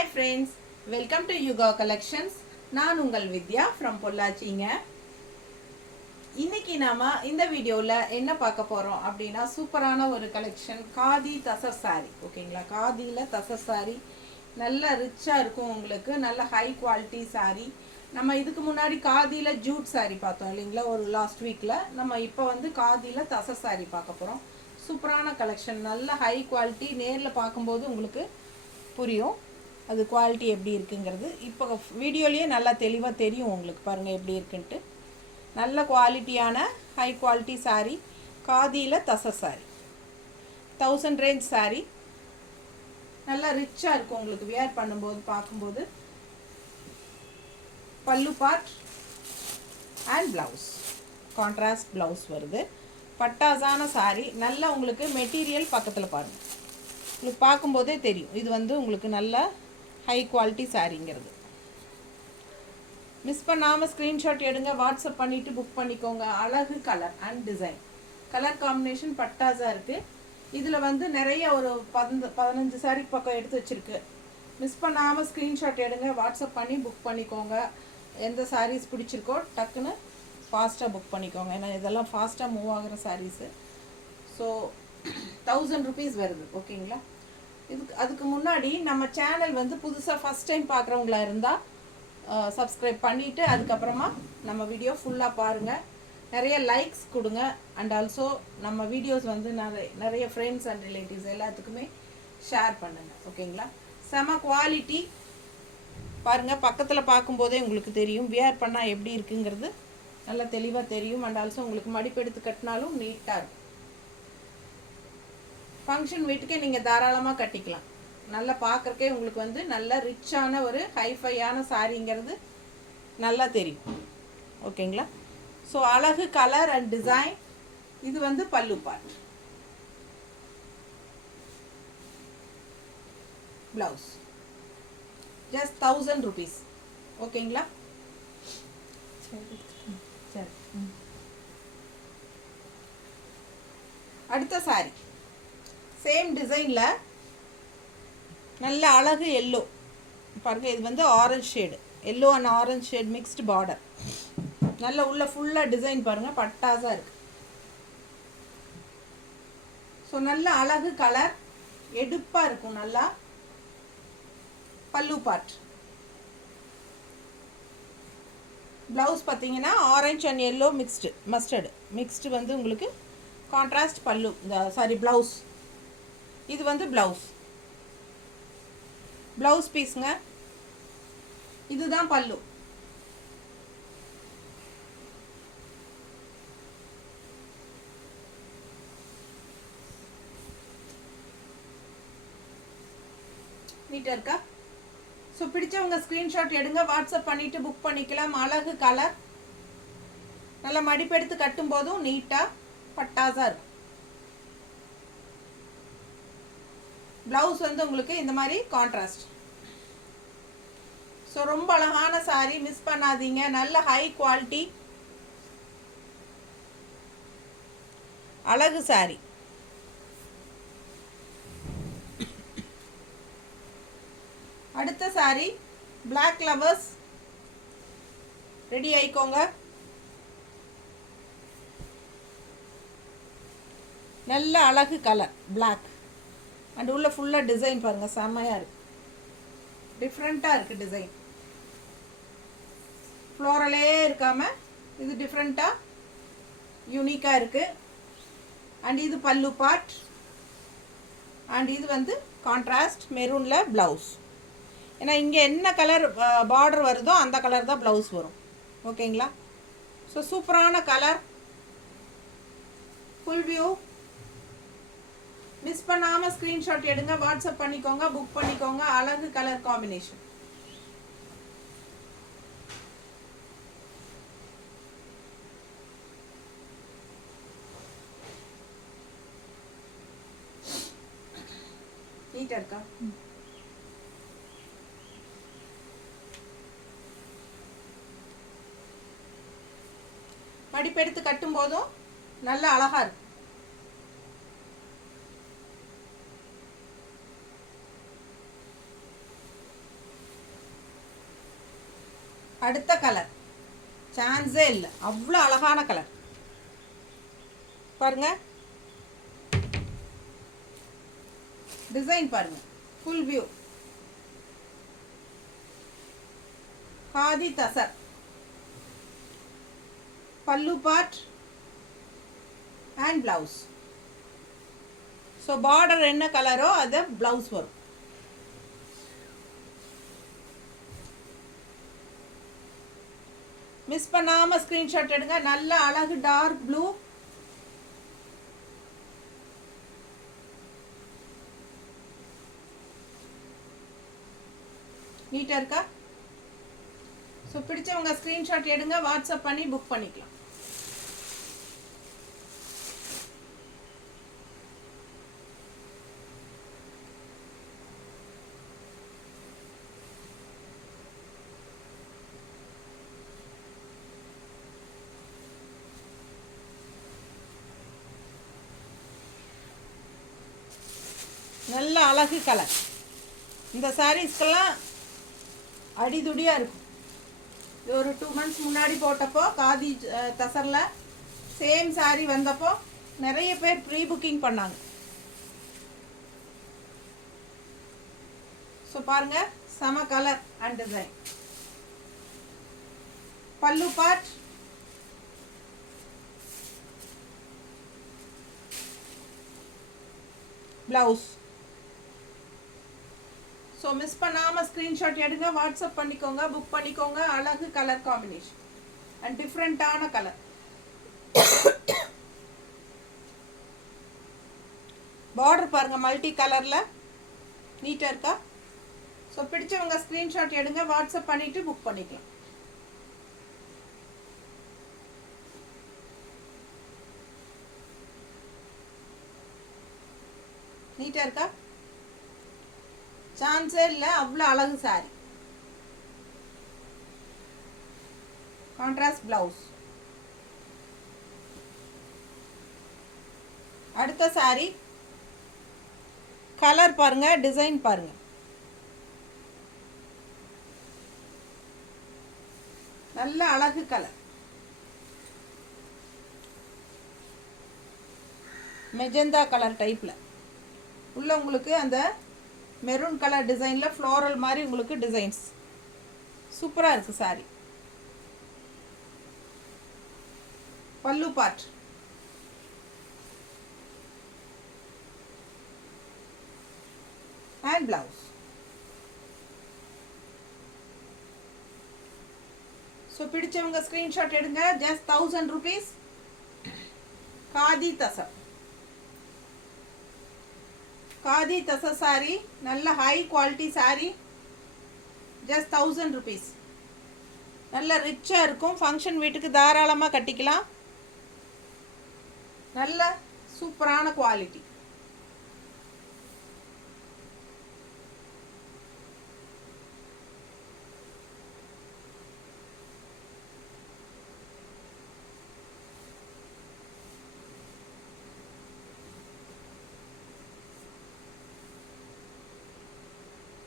Hi friends, welcome to Yuga Collections. நான் உங்கள் வித்யா from பொள்ளாச்சிங்க. இன்னைக்கு நாம இந்த வீடியோல என்ன பார்க்க போறோம் அப்படின்னா சூப்பரான ஒரு கலெக்ஷன் காதி தசர் சாரி. ஓகேங்களா? காதியில தசர் சாரி நல்ல ரிச்சா இருக்கும் உங்களுக்கு. நல்ல ஹை குவாலிட்டி சாரி. நம்ம இதுக்கு முன்னாடி காதியில ஜூட் சாரி பார்த்தோம் இல்லைங்களா? ஒரு லாஸ்ட் வீக்ல. நம்ம இப்போ வந்து காதியில தசர் சாரி பார்க்க போறோம். சூப்பரான கலெக்ஷன், நல்ல ஹை குவாலிட்டி. நேரில் பார்க்கும்போது உங்களுக்கு புரியும் அது குவாலிட்டி எப்படி இருக்குங்கிறது. இப்போ வீடியோலேயே நல்லா தெளிவாக தெரியும் உங்களுக்கு. பாருங்கள் எப்படி இருக்குன்ட்டு. நல்ல குவாலிட்டியான high quality sari, காதியில் tussar sari, 1000 range sari. நல்லா ரிச்சாக இருக்கும் உங்களுக்கு வியர் பண்ணும்போது பார்க்கும்போது. பல்லு part and blouse, contrast blouse வருது. பட்டாசான சாரீ. நல்லா உங்களுக்கு மெட்டீரியல் பக்கத்தில் பாருங்கள், உங்களுக்கு பார்க்கும்போதே தெரியும் இது வந்து உங்களுக்கு நல்ல ஹை குவாலிட்டி சாரீங்கிறது. மிஸ் பண்ணாமல் ஸ்க்ரீன்ஷாட் எடுங்க, வாட்ஸ்அப் பண்ணிவிட்டு புக் பண்ணிக்கோங்க. அழகு colour and design, colour combination பட்டாஸாக இருக்குது. இதில் வந்து நிறைய ஒரு 15 சாரீ பக்கம் எடுத்து வச்சுருக்கு. மிஸ் பண்ணாமல் ஸ்க்ரீன்ஷாட் எடுங்க, வாட்ஸ்அப் பண்ணி புக் பண்ணிக்கோங்க. எந்த சாரீஸ் பிடிச்சிருக்கோ டக்குன்னு ஃபாஸ்ட்டாக புக் பண்ணிக்கோங்க. ஏன்னா இதெல்லாம் ஃபாஸ்ட்டாக மூவ் ஆகிற சாரீஸு. ஸோ 1000 rupees வருது. ஓகேங்களா? அதுக்கு முன்னாடி நம்ம சேனல் வந்து புதுசாக ஃபஸ்ட் டைம் பார்க்குறவங்களா இருந்தால் சப்ஸ்கிரைப் பண்ணிவிட்டு அதுக்கப்புறமா நம்ம வீடியோ ஃபுல்லாக பாருங்கள். நிறைய லைக்ஸ் கொடுங்க. அண்ட் ஆல்சோ நம்ம வீடியோஸ் வந்து நிறைய ஃப்ரெண்ட்ஸ் அண்ட் ரிலேட்டிவ்ஸ் எல்லாத்துக்குமே ஷேர் பண்ணுங்கள். ஓகேங்களா? செம குவாலிட்டி பாருங்கள், பக்கத்தில் பார்க்கும்போதே உங்களுக்கு தெரியும் வியர் பண்ணால் எப்படி இருக்குங்கிறது நல்லா தெளிவாக தெரியும். அண்ட் ஆல்சோ உங்களுக்கு மடிப்பு எடுத்து கட்டினாலும் நீட்டாக இருக்கும். ஃபங்க்ஷன் வீட்டுக்கே நீங்கள் தாராளமாக கட்டிக்கலாம். நல்லா பார்க்குறக்கே உங்களுக்கு வந்து நல்ல ரிச்சான ஒரு ஹைஃபையான சாரீங்கிறது நல்லா தெரியும். ஓகேங்களா? ஸோ அழகு கலர் அண்ட் டிசைன். இது வந்து பல்லு பார்ட், ப்ளவுஸ் ஜஸ்ட் 1000 rupees. ஓகேங்களா? சரி, அடுத்த சாரி சேம் டிசைனில் நல்ல அழகு எல்லோ பாருங்கள். இது வந்து orange shade, yellow and orange shade mixed border. நல்ல உள்ள ஃபுல்லாக டிசைன் பாருங்கள், பட்டாஸாக இருக்குது. ஸோ நல்ல அழகு கலர், எடுப்பாக இருக்கும் நல்லா. பல்லு பார்ட், ப்ளவுஸ் பார்த்தீங்கன்னா ஆரஞ்சு அண்ட் எல்லோ மிக்ஸ்டு வந்து உங்களுக்கு கான்ட்ராஸ்ட் பல்லு. Sorry blouse. இது வந்து ப்ளவுஸ் பீஸுங்க. இதுதான் பல்லு. நீட்டாக இருக்கா? ஸோ பிடிச்சவங்க ஸ்க்ரீன்ஷாட் எடுங்க, வாட்ஸ்அப் பண்ணிவிட்டு புக் பண்ணிக்கலாம். அழகு கலர், நல்லா மடிப்பெடுத்து கட்டும் போதும் நீட்டாக பட்டாஸாக இருக்கும். ப்ளவுஸ் வந்து உங்களுக்கு இந்த மாதிரி கான்ட்ராஸ்ட். ஸோ ரொம்ப அழகான சாரீ, மிஸ் பண்ணாதீங்க. நல்ல ஹை குவாலிட்டி அழகு சாரீ. அடுத்த சாரீ பிளாக் லவர்ஸ், ரெடி ஆயிக்கோங்க. நல்ல அழகு கலர் பிளாக் அண்ட் உள்ள ஃபுல்லாக டிசைன் பாருங்கள், செம்மையாக இருக்குது. டிஃப்ரெண்ட்டாக இருக்குது டிசைன். ஃப்ளோரலே இருக்காமல் இது டிஃப்ரெண்ட்டாக யூனிக்காக இருக்குது. அண்ட் இது பல்லு பார்ட். அண்ட் இது வந்து கான்ட்ராஸ்ட் மெரூனில் ப்ளவுஸ். ஏன்னா இங்கே என்ன கலர் பார்டர் வருதோ அந்த கலர் தான் ப்ளவுஸ் வரும். ஓகேங்களா? ஸோ சூப்பரான கலர், ஃபுல் வியூ. மிஸ் பண்ணாமல் ஸ்க்ரீன்ஷாட் எடுங்க, வாட்ஸ்அப் பண்ணிக்கோங்க, புக் பண்ணிக்கோங்க. அழகு கலர் காம்பினேஷன். நீட்டாக இருக்கா? மடிப்பெடுத்து கட்டும் போதும் நல்ல அழகாக இருக்கு. அடுத்த கலர் சான்ஸே இல்லை, அவ்வளோ அழகான கலர் பாருங்க. டிசைன் பாருங்க, ஃபுல் வியூ காதி தசர். பல்லு part and blouse. So border என்ன கலரோ அது பிளவுஸ் வரும். மிஸ் பண்ணாமல் ஸ்க்ரீன்ஷாட் எடுங்க. நல்ல அழகு டார்க் ப்ளூ. நீட்டாக இருக்கா? ஸோ பிடிச்சவங்க ஸ்க்ரீன்ஷாட் எடுங்க, வாட்ஸ்அப் பண்ணி புக் பண்ணிக்கலாம். நல்ல அழகு கலர். இந்த சாரீஸ்க்கெல்லாம் அடிதுடியாக இருக்கும். இது ஒரு 2 months முன்னாடி போட்டப்போ காதி தசரில் சேம் சாரீ வந்தப்போ நிறைய பேர் ப்ரீ புக்கிங் பண்ணாங்க. ஸோ பாருங்கள், செம colour and design. Pallu part, blouse. So miss பண்ணாமல் ஸ்க்ரீன்ஷாட் எடுங்க, வாட்ஸ்அப் பண்ணிக்கோங்க, புக் பண்ணிக்கோங்க. அழகு கலர் காம்பினேஷன் அண்ட் டிஃப்ரெண்ட்டான கலர். பார்டர் பாருங்கள், மல்டி கலரில் நீட்டாக இருக்கா? ஸோ பிடிச்சவங்க ஸ்க்ரீன்ஷாட் எடுங்க, வாட்ஸ்அப் பண்ணிவிட்டு புக் பண்ணிக்கலாம். நீட்டாக இருக்கா? சான்ஸே இல்லை, அவ்வளோ அழகு சாரி. Contrast blouse. அடுத்த சாரி கலர் பாருங்க, டிசைன் பாருங்க. நல்ல அழகு கலர். மெஜந்தா கலர் டைப்பில் உள்ள உங்களுக்கு அந்த மெரூன் கலர் டிசைனில் ஃப்ளோரல் மாதிரி உங்களுக்கு டிசைன்ஸ் சூப்பராக இருக்குது sorry. Pallu part, and blouse. So பிடிச்சவங்க ஸ்க்ரீன்ஷாட் எடுங்க. Just 1000 rupees. Khadi tussar. Khadi tussar sorry, நல்ல high quality sorry. Just 1000 rupees. நல்ல ரிச்சாக இருக்கும். ஃபங்க்ஷன் வீட்டுக்கு தாராளமாக கட்டிக்கலாம். நல்ல சூப்பரான குவாலிட்டி.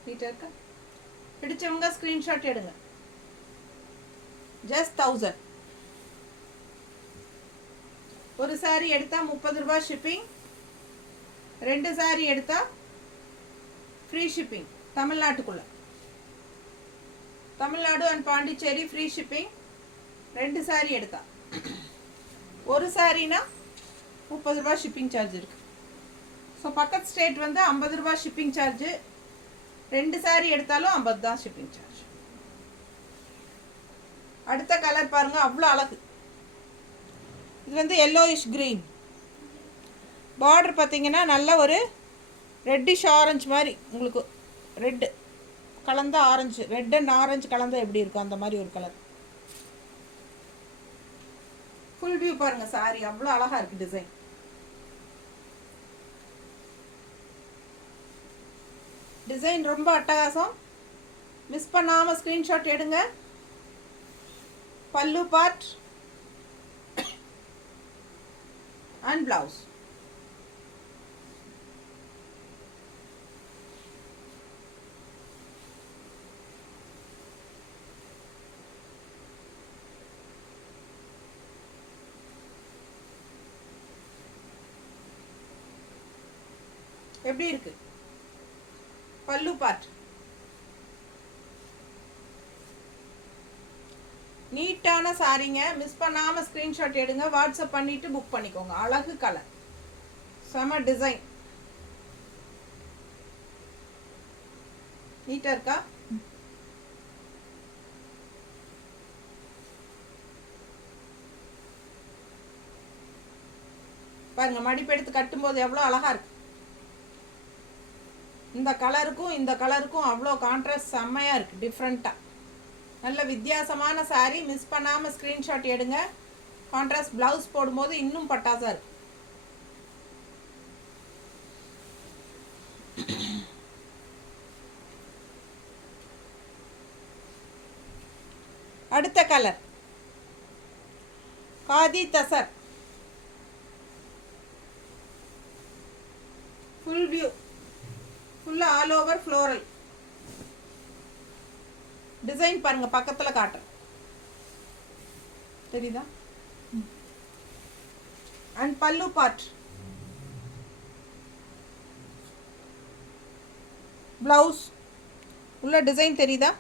நீட்டாக இருக்கா? பிடிச்சவங்க ஸ்க்ரீன்ஷாட் எடுங்க. ஜஸ்ட் 1000. ஒரு சாரி எடுத்தால் 30 ரூபாய் ஷிப்பிங். 2 சாரி எடுத்தால் ஃப்ரீ ஷிப்பிங். தமிழ்நாட்டுக்குள்ளே, Tamil Nadu and Pondicherry free shipping. 2 sorry எடுத்தா. ஒரு சாரினா 30 ரூபாய் ஷிப்பிங் சார்ஜ் இருக்குது. ஸோ பக்கத்து ஸ்டேட் வந்து 50 ரூபாய் ஷிப்பிங் சார்ஜு. 2 சாரி எடுத்தாலும் 50 தான் ஷிப்பிங் சார்ஜ். அடுத்த கலர் பாருங்க, அவ்வளோ அழகு. இது வந்து எல்லோயிஷ் க்ரீன். பார்டர் பார்த்தீங்கன்னா நல்ல ஒரு ரெட்டிஷ் ஆரஞ்சு மாதிரி, உங்களுக்கு ரெட்டு கலந்த ஆரஞ்சு, ரெட் அண்ட் ஆரஞ்சு கலந்த எப்படி இருக்கும் அந்த மாதிரி ஒரு கலர். ஃபுல் வியூ பாருங்க சாரி, அவ்வளோ அழகா இருக்கு டிசைன். டிசைன் ரொம்ப அட்டகாசம். மிஸ் பண்ணாமல் ஸ்க்ரீன்ஷாட் எடுங்க. பல்லு பார்ட் அண்ட் பிளவுஸ். எப்படி இருக்கு பல்லு பார்ட். நீட்டான சாரீங்க. மிஸ் பண்ணாமல் ஸ்க்ரீன்ஷாட் எடுங்க, வாட்ஸ்அப் பண்ணிவிட்டு புக் பண்ணிக்கோங்க. அழகு கலர், செம டிசைன். நீட்டாக இருக்கா? பாருங்க, மடிப்பு எடுத்து கட்டும்போது எவ்வளோ அழகாக இருக்கு. இந்த கலருக்கும் அவ்வளோ கான்ட்ராஸ்ட் செம்மையாக இருக்குது, டிஃப்ரெண்ட்டாக. நல்ல வித்தியாசமான சாரீ. மிஸ் பண்ணாமல் ஸ்க்ரீன்ஷாட் எடுங்க. கான்ட்ராஸ்ட் ப்ளவுஸ் போடும்போது இன்னும் பட்டாசாக இருக்கு. அடுத்த colour khadi tussar, full view, ஃபுல்லாக ஆல் ஓவர் ஃப்ளோரல் டிசைன். பாருங்க, பக்கத்தில் காட்டுறேன், தெரியுதா? அண்ட் பல்லு பார்ட், பிளவுஸ் உள்ள டிசைன் தெரியுதா?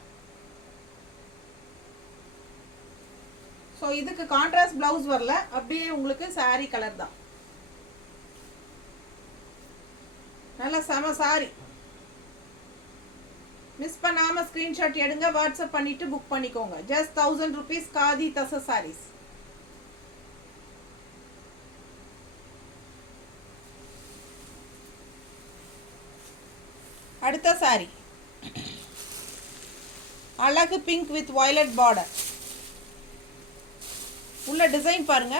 ஸோ இதுக்கு கான்ட்ராஸ்ட் பிளவுஸ் வரல, அப்படியே உங்களுக்கு சாரி கலர் தான். நல்ல செம சாரி. மிஸ் பண்ணாமல் ஸ்க்ரீன்ஷாட் எடுங்க, வாட்ஸ்அப் பண்ணிவிட்டு புக் பண்ணிக்கோங்க. ஜஸ்ட் 1000 rupees காதி தச சாரீஸ். அடுத்த சாரி அழகு பிங்க் வித் வயலட் பார்டர். உள்ள டிசைன் பாருங்க,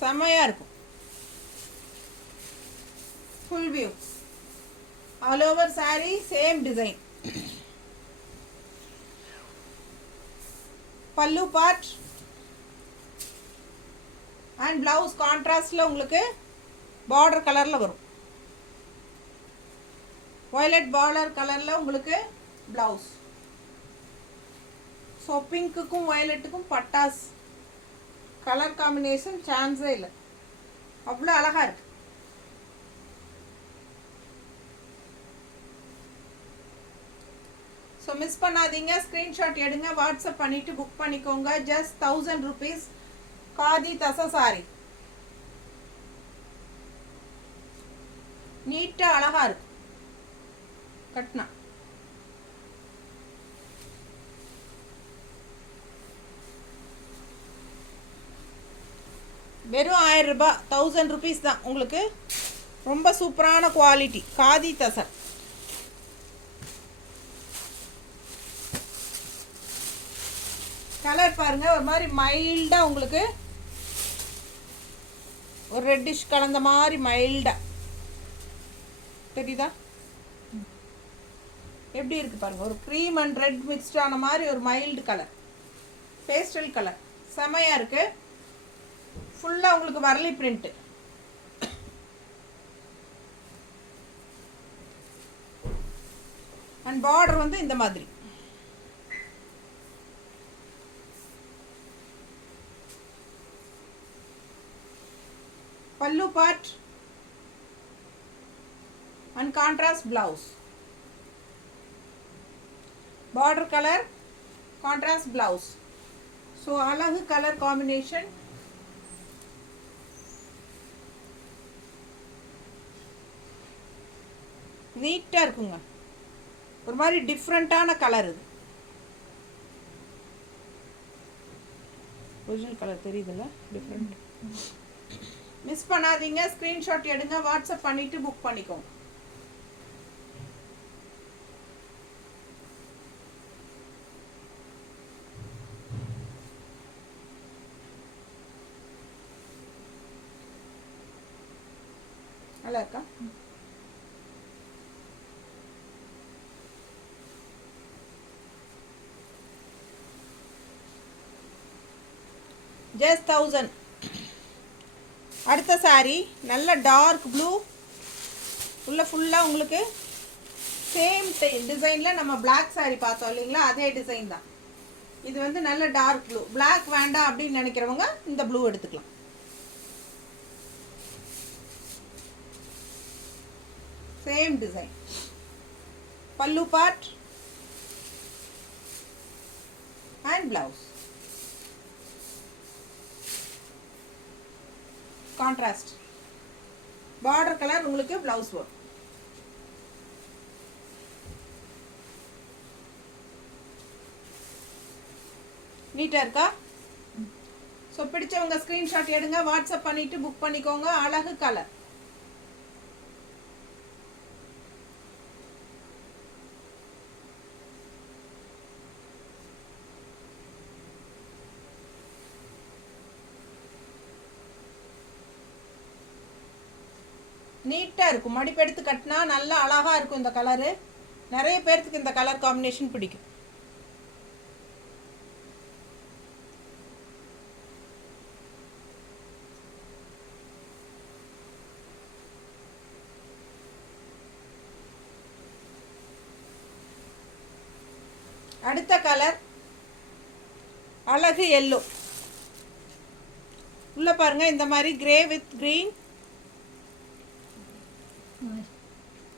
செமையாக இருக்கும். Full view, all over sorry, same design. Pallu part and blouse கான்ட்ராஸ்டில் உங்களுக்கு பார்டர் கலரில் வரும். வயலட் பார்டர் கலரில் உங்களுக்கு பிளவுஸ். ஸோ பிங்க்குக்கும் வயலட்டுக்கும் பட்டாஸ் கலர் காம்பினேஷன் சான்ஸே இல்லை, அவ்வளோ அழகாக இருக்கு. ஸோ மிஸ் பண்ணாதீங்க, ஸ்க்ரீன்ஷாட் எடுங்க, வாட்ஸ்அப் பண்ணிவிட்டு புக் பண்ணிக்கோங்க. ஜஸ்ட் 1000 rupees காதி தச சாரி. நீட்டாக அழகாக இருக்கு கட்னா. வெறும் 1000 ரூபாய், 1000 rupees தான் உங்களுக்கு. ரொம்ப சூப்பரான குவாலிட்டி காதி தசர். கலர் பாருங்க, ஒரு மாதிரி மைல்டாக உங்களுக்கு ஒரு ரெட்டிஷ் கலந்த மாதிரி மைல்டாக தெரியுதா? எப்படி இருக்கு பாருங்க, ஒரு க்ரீம் அண்ட் ரெட் மிக்ஸ்ட் ஆன மாதிரி ஒரு மைல்டு கலர், பேஸ்டல் கலர், செமையாக இருக்கு. ஃபுல்லாக உங்களுக்கு வரலி பிரிண்ட். அண்ட் பார்டர் வந்து இந்த மாதிரி. பல்லு part and contrast blouse. Border colour, contrast blouse. So அழகு கலர் காம்பினேஷன். நீட்டாக இருக்குங்க, ஒரு மாதிரி டிஃப்ரெண்ட்டான கலர். இது ஒரிஜினல் கலர் தெரியுதுல்ல, டிஃப்ரெண்ட். மிஸ் பண்ணாதீங்க, ஸ்க்ரீன்ஷாட் எடுங்க, வாட்ஸ்அப் பண்ணிவிட்டு புக் பண்ணிக்கோங்க. நல்லா இருக்கா? ஜஸ்ட் 1000. அடுத்த சாரி நல்ல டார்க் ப்ளூ, உள்ள ஃபுல்லாக உங்களுக்கு சேம் டிசைனில் நம்ம பிளாக் சாரி பார்த்தோம் இல்லைங்களா, அதே டிசைன் தான். இது வந்து நல்ல டார்க் ப்ளூ. பிளாக் வேண்டாம் அப்படின்னு நினைக்கிறவங்க இந்த ப்ளூ எடுத்துக்கலாம். Same design. Pallu part and blouse. Contrast border colour உங்களுக்கு பிளவுஸ் வரும். நீட்டாக இருக்கா? ஸோ பிடிச்சவங்க ஸ்க்ரீன்ஷாட் எடுங்க, வாட்ஸ்அப் பண்ணிவிட்டு புக் பண்ணிக்கோங்க. அழகு கலர். நீட்டாக இருக்கும். மடிப்பெடுத்து கட்டினா நல்லா அழகாக இருக்கும். இந்த கலரு நிறைய பேர்த்துக்கு இந்த கலர் காம்பினேஷன் பிடிக்கும். அடுத்த கலர் அழகு எல்லோ. உள்ள பாருங்க இந்த மாதிரி கிரே வித் கிரீன்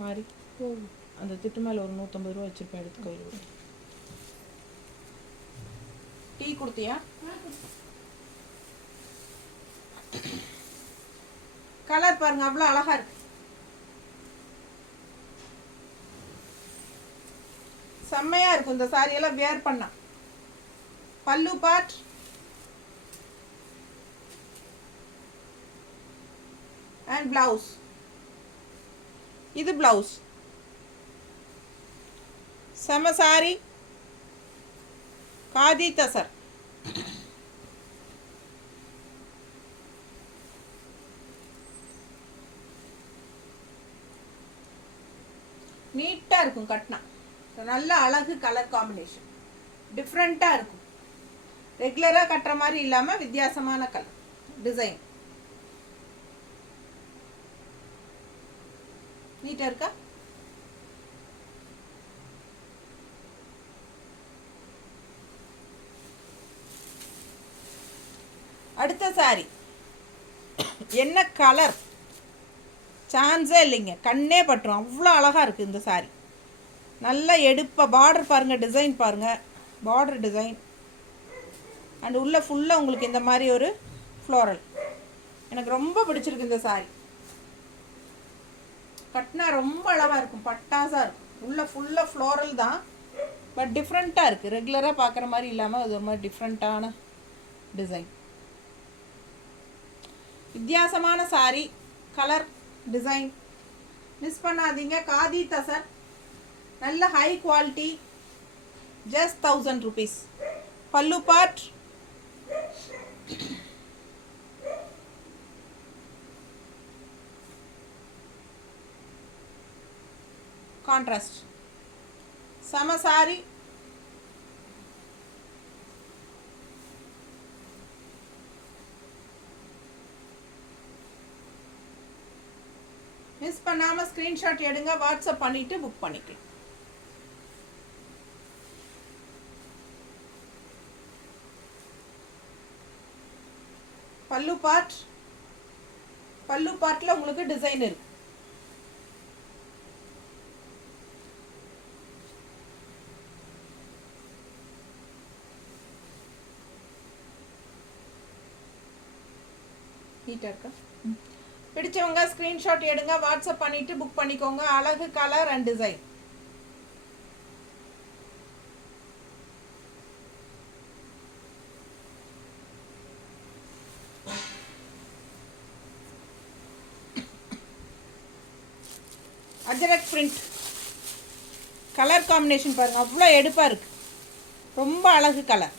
மாதிரி. அந்த திட்டு மேலே ஒரு 150 ரூபா வச்சிருப்பேன், எடுத்துக்கோ. டீ கொடுத்தியா? கலர் பாருங்க அவ்வளோ அழகா இருக்கு. செம்மையா இருக்கும் இந்த சாரி எல்லாம் வேர் பண்ணா. பல்லு பார்ட் அண்ட் பிளவுஸ். இது பிளவுஸ். செம சாரி, காதி தசர். நீட்டாக இருக்கும் கட்டினா. நல்ல அழகு கலர் காம்பினேஷன், டிஃப்ரெண்ட்டாக இருக்கும். ரெகுலராக கட்டுற மாதிரி இல்லாமல் வித்தியாசமான கலர் டிசைன். நீட்டாக இருக்கா? அடுத்த சாரி என்ன கலர், சான்ஸே இல்லைங்க. கண்ணே பட்டுரும், அவ்வளோ அழகாக இருக்குது இந்த சாரி. நல்லா எடுப்பாக பார்டர் பாருங்கள், டிசைன் பாருங்கள், பார்டர் டிசைன். அண்ட் உள்ள ஃபுல்லாக உங்களுக்கு இந்த மாதிரி ஒரு ஃப்ளோரல். எனக்கு ரொம்ப பிடிச்சிருக்கு இந்த சாரி. கட்டினா ரொம்ப அழகாக இருக்கும், பட்டாசாக இருக்கும். உள்ள ஃபுல்லாக ஃப்ளோரல் தான், பட் டிஃப்ரெண்ட்டாக இருக்குது. ரெகுலராக பார்க்குற மாதிரி இல்லாமல் அது ஒரு மாதிரி டிஃப்ரெண்ட்டான டிசைன். வித்தியாசமான சாரி, கலர், டிசைன் மிஸ் பண்ணாதீங்க. காதி தசர், நல்ல ஹை குவாலிட்டி, ஜஸ்ட் 1000 rupees. பல்லு பார்ட் கான்ட்ராஸ்ட். சம சாரி. மிஸ் பண்ணாமல் ஸ்க்ரீன்ஷாட் எடுங்க, வாட்ஸ்அப் பண்ணிவிட்டு புக் பண்ணிக்கலாம். பல்லு பார்ட், பல்லு பார்ட்டில் உங்களுக்கு டிசைன் இருக்கு. நீட்டாக இருக்கா? பிடிச்சவங்க ஸ்க்ரீன்ஷாட் எடுங்க, வாட்ஸ்அப் பண்ணிவிட்டு புக் பண்ணிக்கோங்க. அழகு colour and design. Ajrak print colour combination பாருங்கள், அவ்வளோ எடுப்பாக இருக்குது. ரொம்ப அழகு கலர்.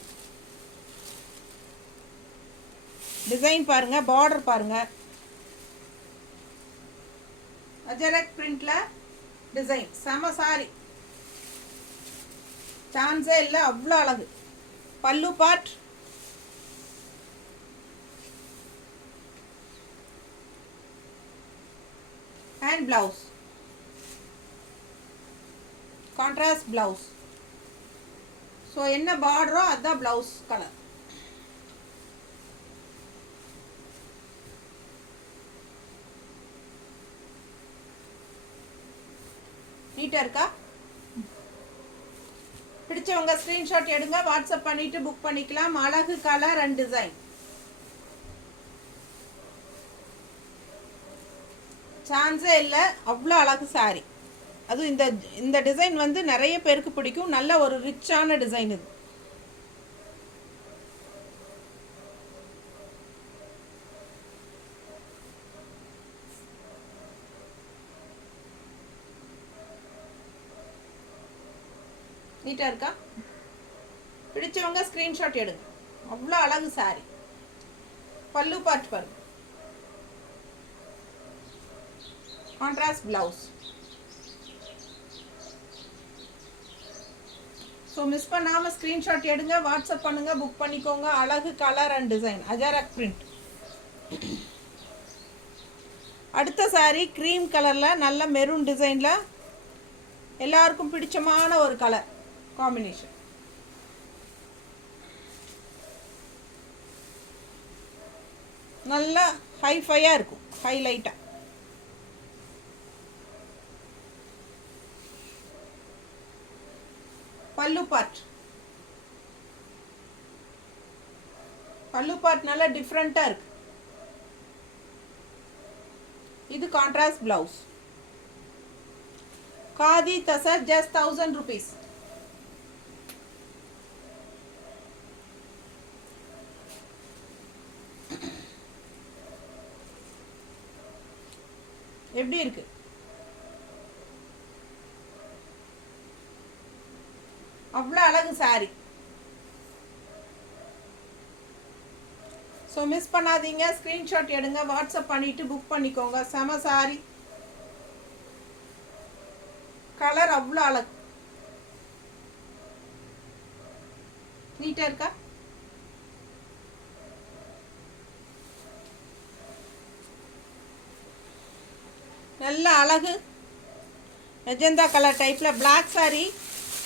டிசைன் பாருங்கள், பார்டர் பாருங்கள். அஜரக் பிரிண்டில் டிசைன், செம சாரி, சான்ஸே இல்லை, அவ்வளோ அழகு. பல்லு part and blouse. Contrast blouse. So என்ன பார்டரோ அதுதான் பிளவுஸ் கலர். நீட்டாக இருக்கா? பிடிச்சவங்க ஸ்க்ரீன்ஷாட் எடுங்க, வாட்ஸ்அப் பண்ணிவிட்டு புக் பண்ணிக்கலாம். அழகு கலர் அண்ட் டிசைன். சான்ஸே இல்லை, அவ்வளோ அழகு சாரி. அதுவும் இந்த டிசைன் வந்து நிறைய பேருக்கு பிடிக்கும். நல்ல ஒரு ரிச்சான டிசைன் இது. நீட்டாக இருக்கா? பிடிச்சவங்க ஸ்க்ரீன்ஷாட் எடுங்க, அவ்வளோ அழகு சாரி. பல்லு பார்ட் பாருங்க, கான்ட்ராஸ்ட் பிளவுஸ். ஸோ மிஸ் பண்ணாமல் ஸ்க்ரீன்ஷாட் எடுங்க, வாட்ஸ்அப் பண்ணுங்கள், புக் பண்ணிக்கோங்க. அழகு colour and design, ajrakh print. அடுத்த சாரி க்ரீம் கலரில் நல்ல மெரூன் டிசைனில் எல்லாருக்கும் பிடிச்சமான ஒரு கலர் காம்பினேஷன். நல்லா ஹைஃபையாக இருக்கும், ஹைலைட்டாக. பல்லு பார்ட் நல்லா டிஃப்ரெண்ட்டாக இருக்கு. இது contrast blouse. Khadi tussar just 1000 rupees. எப்படி இருக்கு? அவ்வளோ அழகு சாரி. ஸோ மிஸ் பண்ணாதீங்க, ஸ்க்ரீன்ஷாட் எடுங்க, வாட்ஸ்அப் பண்ணிவிட்டு புக் பண்ணிக்கோங்க. செம சாரி, கலர் அவ்வளோ அழகு. நீட்டாக இருக்கா? நல்ல அழகு மெஜந்தா கலர் டைப்பில் black sari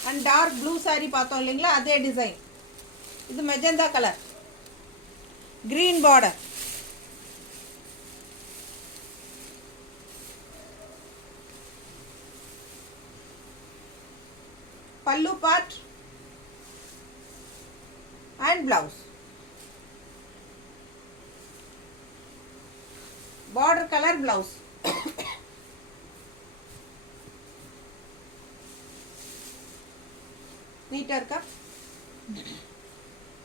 and dark blue sari பார்த்தோம் இல்லைங்களா, அதே டிசைன். இது மெஜந்தா கலர், கிரீன் பார்டர். பல்லு part and blouse. Border colour blouse. நீட்டாக இருக்கா?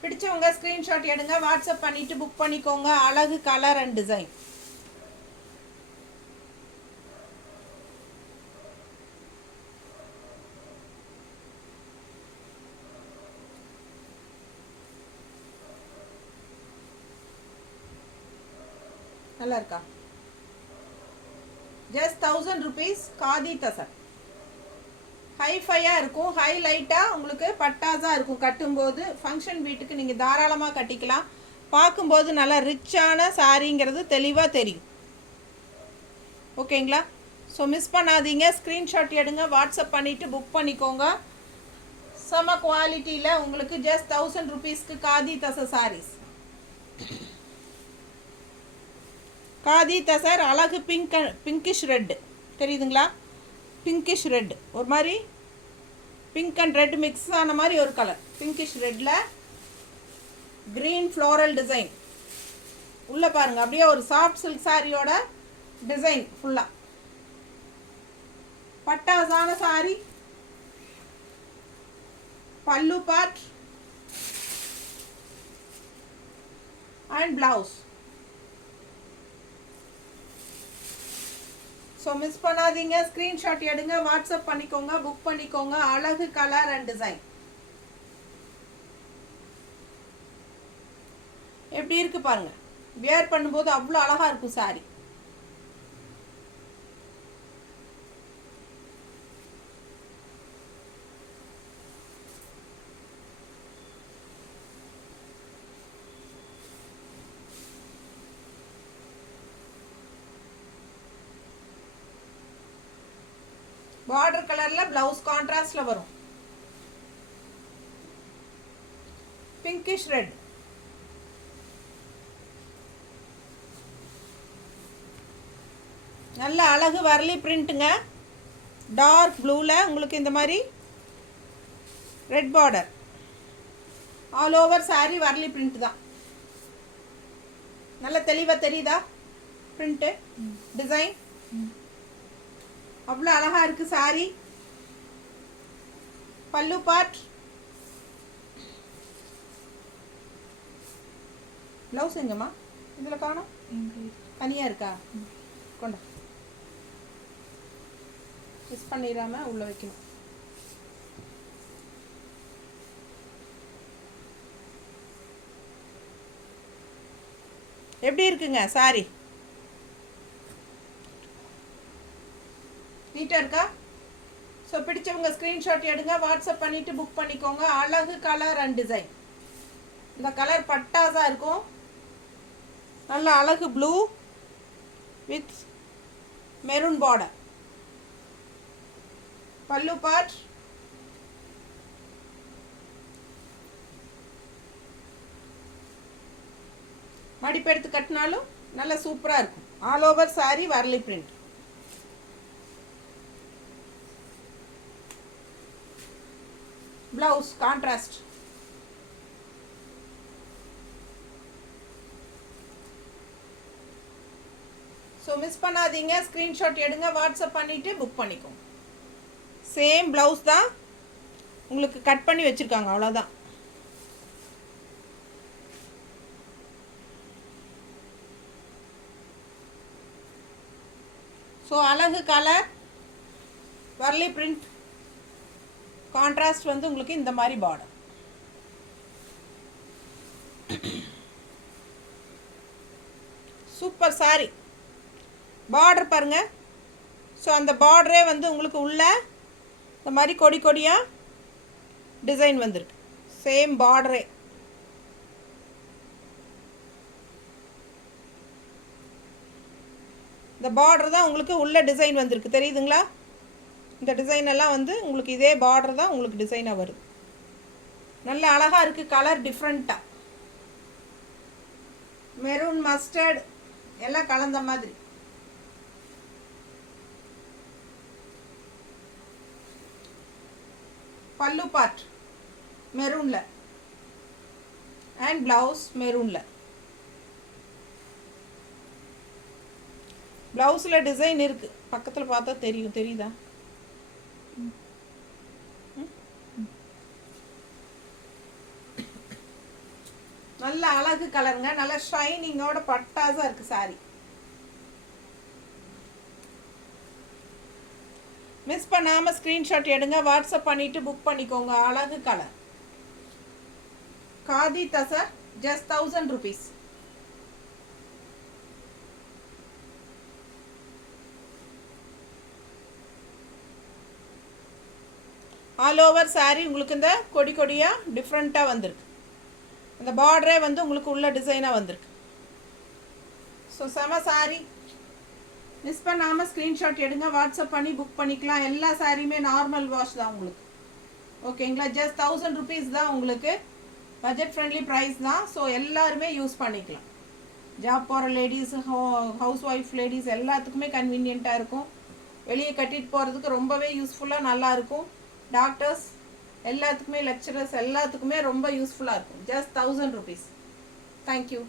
பிடிச்சவங்க ஸ்க்ரீன்ஷாட் எடுங்க, வாட்ஸ்அப் பண்ணிவிட்டு புக் பண்ணிக்கோங்க. அழகு கலர் அண்ட் டிசைன். நல்லா இருக்கா? Just 1000 rupees. காதி தசர். ஹைஃபையாக இருக்கும், ஹைலைட்டாக உங்களுக்கு பட்டாஸாக இருக்கும். கட்டும்போது ஃபங்க்ஷன் வீட்டுக்கு நீங்கள் தாராளமாக கட்டிக்கலாம். பார்க்கும்போது நல்லா ரிச்சான சாரிங்கிறது தெளிவாக தெரியும். ஓகேங்களா? ஸோ மிஸ் பண்ணாதீங்க, ஸ்க்ரீன்ஷாட் எடுங்க, வாட்ஸ்அப் பண்ணிவிட்டு புக் பண்ணிக்கோங்க. செம குவாலிட்டியில் உங்களுக்கு ஜஸ்ட் 1000 rupeesக்கு காதி தசர் சாரீஸ். காதி தசர் அழகு பிங்கிஷ் ரெட் தெரியுதுங்களா? பிங்கிஷ் ரெட், ஒரு மாதிரி பிங்க் அண்ட் ரெட் மிக்ஸ் ஆன மாதிரி ஒரு கலர். பிங்கிஷ் ரெட்டில் க்ரீன் ஃப்ளோரல் டிசைன். உள்ளே பாருங்கள், அப்படியே ஒரு சாஃப்ட் சில்க் சாரியோட டிசைன் ஃபுல்லாக. பட்டாசான sari. Pallu part and blouse. So miss பண்ணாதீங்க, ஸ்க்ரீன்ஷாட் எடுங்க, வாட்ஸ்அப் பண்ணிக்கோங்க, புக் பண்ணிக்கோங்க. அழகு கலர் அண்ட் டிசைன். எப்படி இருக்கு பாருங்க, வியர் பண்ணும்போது அவ்வளோ அழகா இருக்கும் சாரி. பார்டர் கலரில் ப்ளவுஸ் கான்ட்ராஸ்டில் வரும். Pinkish red. நல்ல அழகு வரலி பிரிண்ட்டுங்க. டார்க் ப்ளூவில் உங்களுக்கு இந்த மாதிரி red border. All over sari Warli print தான். நல்ல தெளிவாக தெரியுதா பிரிண்ட்டு டிசைன்? அவ்வளோ அழகாக இருக்குது சாரீ. பல்லு பார்ட், ப்ளவுஸ் எங்கம்மா? இதில் காணும், தனியாக இருக்கா? கொண்டா, மிஸ் பண்ணிடாம உள்ளே வைக்கணும். எப்படி இருக்குங்க சாரி? நீட்டாக இருக்கா? ஸோ பிடிச்சவங்க ஸ்க்ரீன்ஷாட் எடுங்க, வாட்ஸ்அப் பண்ணிவிட்டு புக் பண்ணிக்கோங்க. அழகு கலர் அண்ட் டிசைன். இந்த கலர் பட்டாஸாக இருக்கும். நல்ல அழகு ப்ளூ வித் மெரூன் பார்டர். பல்லு பார்ட், மடிப்பு எடுத்து கட்டினாலும் நல்ல சூப்பராக இருக்கும். All over sari Warli print. Blouse contrast. So miss பண்ணாதீங்க, ஸ்க்ரீன்ஷாட் எடுங்க, வாட்ஸ்அப் பண்ணிவிட்டு புக் பண்ணிக்கோங்க. சேம் ப்ளவுஸ் தான் உங்களுக்கு கட் பண்ணி வச்சுருக்காங்க, அவ்வளோதான். ஸோ அழகு கலர் வரலி பிரிண்ட் கான்ட்ராஸ்ட் வந்து உங்களுக்கு இந்த மாதிரி பார்டர். Super sorry. பார்டர் பாருங்க. ஸோ அந்த பார்டரே வந்து உங்களுக்கு உள்ள இந்த மாதிரி கொடி கொடியாக டிசைன் வந்திருக்கு. சேம் பார்டரே. இந்த பார்டர் தான் உங்களுக்கு உள்ள டிசைன் வந்திருக்கு, தெரியுதுங்களா? இந்த டிசைன் எல்லாம் வந்து உங்களுக்கு இதே பார்டர் தான் உங்களுக்கு டிசைனாக வருது. நல்ல அழகாக இருக்குது. கலர் டிஃப்ரெண்ட்டாக மெரூன் மஸ்டர்ட் எல்லாம் கலந்த மாதிரி. பல்லு பார்ட் மெரூனில் அண்ட் ப்ளவுஸ் மெரூனில். ப்ளவுஸில் டிசைன் இருக்குது, பக்கத்தில் பார்த்தா தெரியும், தெரியுதா? நல்ல அழகு கலருங்க, நல்ல ஷைனிங்கோட பட்டாஸாக இருக்குது சாரி. மிஸ் பண்ணாமல் ஸ்க்ரீன்ஷாட் எடுங்க, வாட்ஸ்அப் பண்ணிவிட்டு புக் பண்ணிக்கோங்க. அழகு colour khadi tussar, just 1000 rupees. All over sari உங்களுக்கு இந்த கொடி கொடியாக டிஃப்ரெண்ட்டாக வந்திருக்கு. அந்த பார்டரே வந்து உங்களுக்கு உள்ள டிசைனாக வந்திருக்கு. ஸோ செம சாரி. மிஸ் பண்ணாமல் ஸ்க்ரீன்ஷாட் எடுங்க, வாட்ஸ்அப் பண்ணி புக் பண்ணிக்கலாம். எல்லா சாரியுமே நார்மல் வாஷ் தான் உங்களுக்கு, ஓகேங்களா? ஜஸ்ட் 1000 rupees தான் உங்களுக்கு. பட்ஜெட் ஃப்ரெண்ட்லி ப்ரைஸ் தான். ஸோ எல்லாருமே யூஸ் பண்ணிக்கலாம். ஜாப் போகிற லேடிஸ், ஹவுஸ் ஒய்ஃப் லேடிஸ் எல்லாத்துக்குமே கன்வீனியண்ட்டாக இருக்கும். வெளியே கட்டிட்டு போகிறதுக்கு ரொம்பவே யூஸ்ஃபுல்லாக நல்லாயிருக்கும். டாக்டர்ஸ் எல்லாத்துக்குமே, லெக்சரர்ஸ் எல்லாத்துக்குமே ரொம்ப யூஸ்ஃபுல்லாக இருக்கும். Just 1000 rupees. தேங்க்யூ.